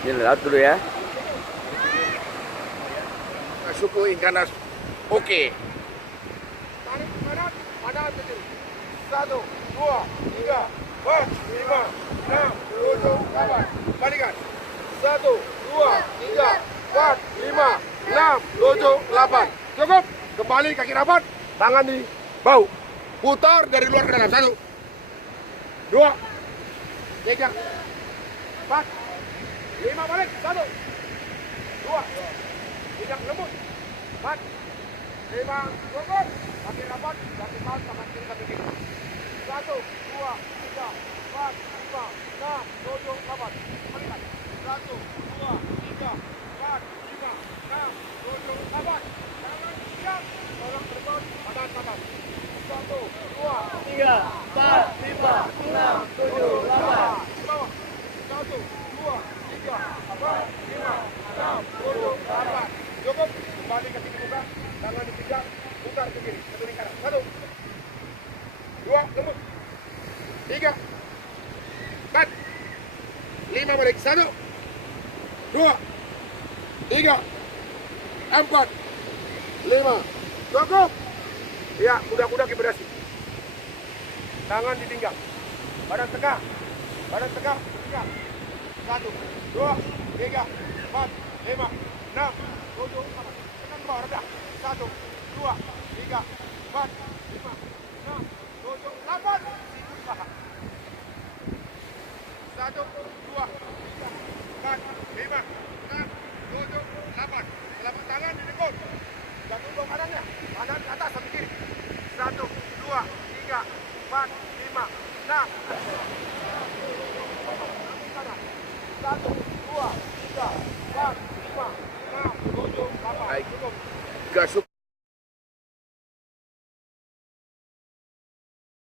Ini laut dulu ya. Suku Inkanas. Oke. Tarik kanan, kanan ke kiri. 1, 2, 3, 4, 5, 6, 7, 8. Balikan. 1, 2, 3, 4, 5, 6, 7, 8. Cukup. Kembali kaki rapat, tangan di bahu. Putar dari luar ke dalam. 1, 2, 3, 4, 5 balik. 1, 2, 3 lembut. 4, 5 cukup. Kaki rapat, kaki pas, tangan kiri, kaki kiri. 1, 2, 3, 4, 5, 6, 7, 8. Balikan. 1, 2, 3, 4, 5, 6, 7, 8. Tangan siap. Tolong berbon, badan ke atas. 1, 2, 3, 4, 5, 6, 7, 8. di bawah. 1, 2, 3, 4, 5, 6, 7, 8. Cukup. Kembali kaki dibuka, tangan dipijak, putar ke kiri, satu lingkaran. 1, 2, lembut. 3, 4, 5 balik. 1, 2, 3, 4, 5. Cukup. Ya, kuda-kuda kiberasi. Tangan ditinggal. Badan tegak. Badan tegak. Tegak. 1, 2, 3, 4, 5, 6, 7, 8. Tekan ke bawah, rendah. 1, 2, 3, 4, 5, 6, 7, 8. Sikut paha. 1, 2, 3, 4, 5, 6, 7, 8. Telapak tangan didekut. Jatuh ke kanannya. Kanan ke atas sampai kiri. 1, 2, 3, 4, 5, 6. 1, 2,